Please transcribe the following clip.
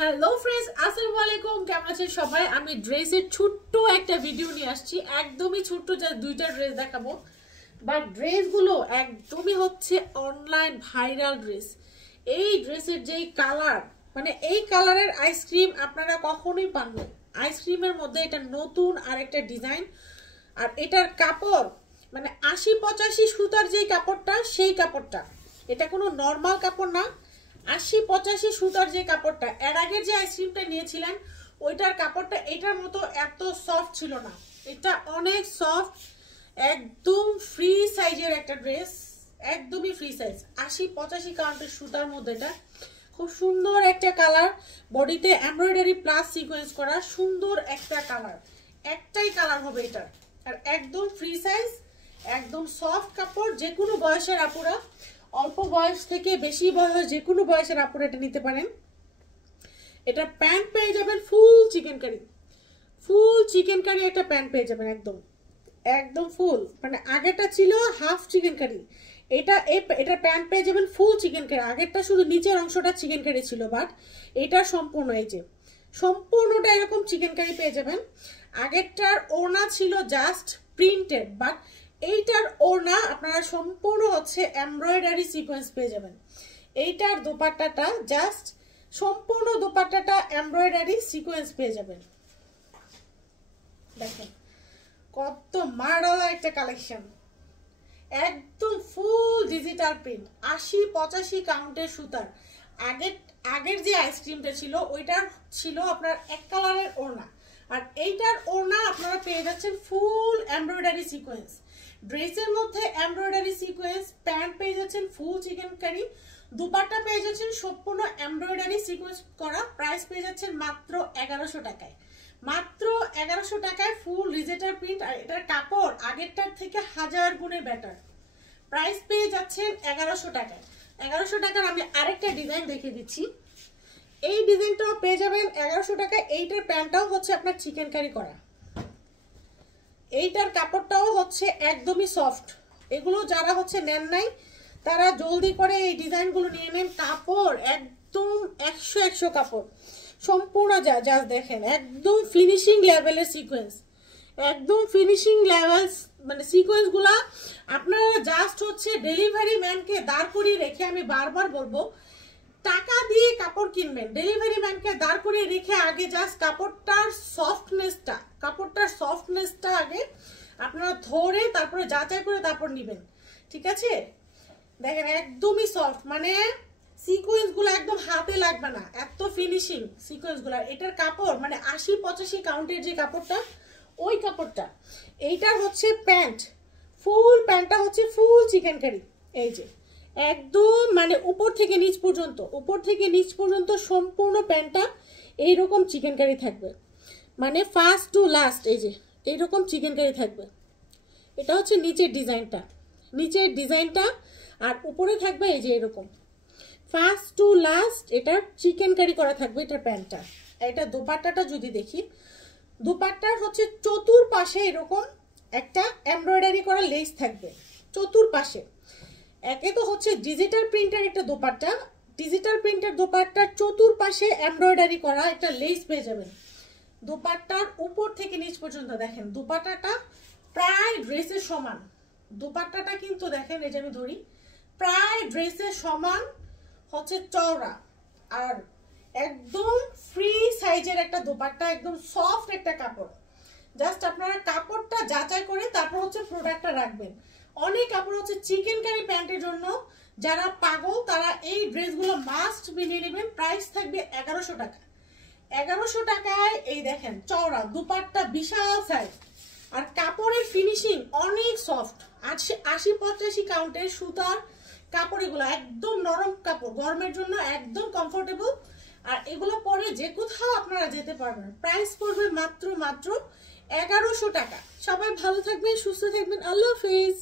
Hello friends, আসসালামু আলাইকুম। কেমন আছেন সবাই? আমি ড্রেসের ছোট্ট একটা ভিডিও নিয়ে আসছি, একদমই ছোট্ট, যা দুইটা ড্রেস দেখাবো। বাট ড্রেসগুলো একদমই হচ্ছে অনলাইন ভাইরাল ড্রেস। এই ড্রেসের যেই কালার, মানে এই কালারের আইসক্রিম আপনারা কখনোই পান না। আইসক্রিমের মধ্যে এটা নতুন আর একটা ডিজাইন। আর এটার কাপড় মানে ৮০-৮৫ সুতার যেই কাপড়টা, সেই কাপড়টা, এটা কোনো নর্মাল কাপড় না। ৮০-৮৫ সুতার যে কাপড়টা, এর আগের যে আইসক্রিমটা নিয়েছিলেন ওইটার কাপড়টা এটার মতো এত সফট ছিল না। এটা অনেক সফট, একদম ফ্রি সাইজের একটা ড্রেস, একদমই ফ্রি সাইজ। ৮০-৮৫ কাউন্টের সুতার মধ্যে এটা খুব সুন্দর একটা কালার, বডিতে এমব্রয়ডারি প্লাস সিকোয়েন্স করা সুন্দর একটা কালার। একটাই কালার হবে এটা, আর একদম ফ্রি সাইজ, একদম সফট কাপড়। যে কোনো বয়সের আপুরা, অল্প বয়স থেকে বেশি বয়স, যে কোনো বয়সের আপুরা এটা নিতে পারেন। এটা প্যান্ট পেয়ে যাবেন ফুল চিকেন কারি, ফুল চিকেন কারি একটা প্যান্ট পেয়ে যাবেন, একদম একদম ফুল। মানে আগেরটা ছিল হাফ চিকেন কারি, এটা প্যান্ট পেয়ে যাবেন ফুল চিকেন কারি। আগেরটা শুধু নিচের অংশটা চিকেন কারি ছিল, বাট এটা সম্পূর্ণ, এই যে সম্পূর্ণটা এরকম চিকেন কারি পেয়ে যাবেন। আগেরটার ওড়না ছিল জাস্ট প্রিন্টেড, বাট এইটার ওড়না আপনারা সম্পূর্ণ হচ্ছে এমব্রয়ডারি সিকোয়েন্স পেয়ে যাবেন। এইটার দোপাট্টাটা জাস্ট সম্পূর্ণ দোপাট্টাটা এমব্রয়ডারি সিকোয়েন্স পেয়ে যাবেন। দেখেন কত মারালা একটা কালেকশন, একদম ফুল ডিজিটাল প্রিন্ট, ৮০-৮৫ কাউন্টের সুতার। আগের যে আইসক্রিমটা ছিল ওইটার ছিল আপনার এক কালারের ওড়না, আর এইটার ওড়না আপনারা পেয়ে যাচ্ছেন ফুল এমব্রয়ডারি সিকোয়েন্স। ড্রেসের মধ্যে এমব্রয়ডারি সিকোয়েন্স, প্যান্ট পেয়ে যাচ্ছেন ফুল চিকেন কারি, দুপাট্টা পেয়ে যাচ্ছেন সম্পূর্ণ এমব্রয়ডারি সিকোয়েন্স করা। প্রাইস পেয়ে যাচ্ছেন মাত্র ১১০০ টাকায়, মাত্র ১১০০ টাকায় ফুল ডিজিটাল প্রিন্ট। আর এটার কাপড় আগেরটার থেকে ১০০০ গুণে বেটার। প্রাইস পেয়ে যাচ্ছেন ১১০০ টাকায়। ১১০০ টাকার আমি আরেকটা ডিজাইন দেখিয়ে দিচ্ছি, এই ডিজাইনটাও পেয়ে যাবেন ১১০০ টাকায়। এইটার প্যান্টটাও হচ্ছে আপনার চিকেন কারি করা, এইটার কাপড়টাও হচ্ছে একদমই সফট। এগুলো যারা হচ্ছে নেন নাই তারা জলদি করে এই ডিজাইনগুলো নিয়ে নেন। কাপড় একদম ১০০ কাপড় সম্পূর্ণ, জাস্ট দেখেন একদম ফিনিশিং লেভেলের সিকোয়েন্স, একদম ফিনিশিং লেভেলস। মানে সিকোয়েন্সগুলা আপনারা জাস্ট হচ্ছে ডেলিভারি ম্যানকে দাঁড় করিয়ে রেখে, আমি বারবার বলবো, টাকা দিয়ে কাপড় কিনবেন, ডেলিভারি ম্যানকে দাঁড় করিয়ে রেখে আগে জাস্ট কাপড়টার সফটনেসটা আগে আপনারা ধরে তারপরে যাচাই করে তারপর নেবেন, ঠিক আছে? দেখেন একদমই সফট, মানে সিকোয়েন্সগুলো একদম হাতে লাগবে না, এত ফিনিশিং সিকোয়েন্সগুলো। এটার কাপড় মানে ৮০-৮৫ কাউন্টের যে কাপড়টা, ওই কাপড়টা। এইটার হচ্ছে প্যান্ট, ফুল প্যান্টটা হচ্ছে ফুল চিকেন কারি, এই যে একদম মানে উপর থেকে নিচ পর্যন্ত সম্পূর্ণ প্যান্টটা এইরকম চিকেন কারি থাকবে, মানে ফার্স্ট টু লাস্ট এই যে এইরকম চিকেন কারি থাকবে। এটা হচ্ছে নিচের ডিজাইনটা, আর উপরে থাকবে এই যে এরকম ফার্স্ট টু লাস্ট এটা চিকেন কারি করা থাকবে এটার প্যান্টটা। এটা দোপাট্টাটা যদি দেখি, দোপাট্টার হচ্ছে চতুর্পাশে এরকম একটা এমব্রয়ডারি করা লেস থাকবে চতুর্পাশে। একে তো হচ্ছে ডিজিটাল প্রিন্টের একটা দোপাট্টা, ডিজিটাল প্রিন্টের দোপাট্টার চতুর্পাশে এমব্রয়ডারি করা একটা লেস পেয়ে যাবেন। দোপাট্টার উপর থেকে নিচ পর্যন্ত দেখেন দোপাট্টাটা প্রায় ড্রেসের সমান। দোপাট্টাটা কিন্তু দেখেন, এই যে আমি ধরি, প্রায় ড্রেসের সমান হচ্ছে চওড়া, আর একদম ফ্রি সাইজের একটা দোপাট্টা, একদম সফট একটা কাপড়। জাস্ট আপনারা কাপড়টা যাচাই করে তারপর হচ্ছে প্রোডাক্টটা রাখবেন। অনেক কাপড় হচ্ছে চিকেন কারি প্যান্টের জন্য, যারা পাগল তারা এই ড্রেসগুলো মাস্ট নিয়ে নেবেন। প্রাইস থাকবে ১১০০ টাকা। ১১০০ টাকায় এই দেখেন চওড়া দুপাট্টা, বিশাল সাইজ, আর কাপড়ের ফিনিশিং অনেক সফট। ৮০-৮৫ কাউন্টের সুতার কাপড়, এগুলো একদম নরম কাপড়, গরমের জন্য একদম কমফোর্টেবল। আর এগুলো পরে যে কোথাও আপনারা যেতে পারবেন। প্রাইস পড়বে মাত্র ১১০০ টাকা। সবাই ভালো থাকবেন, সুস্থ থাকবেন, আল্লাহ হাফেজ।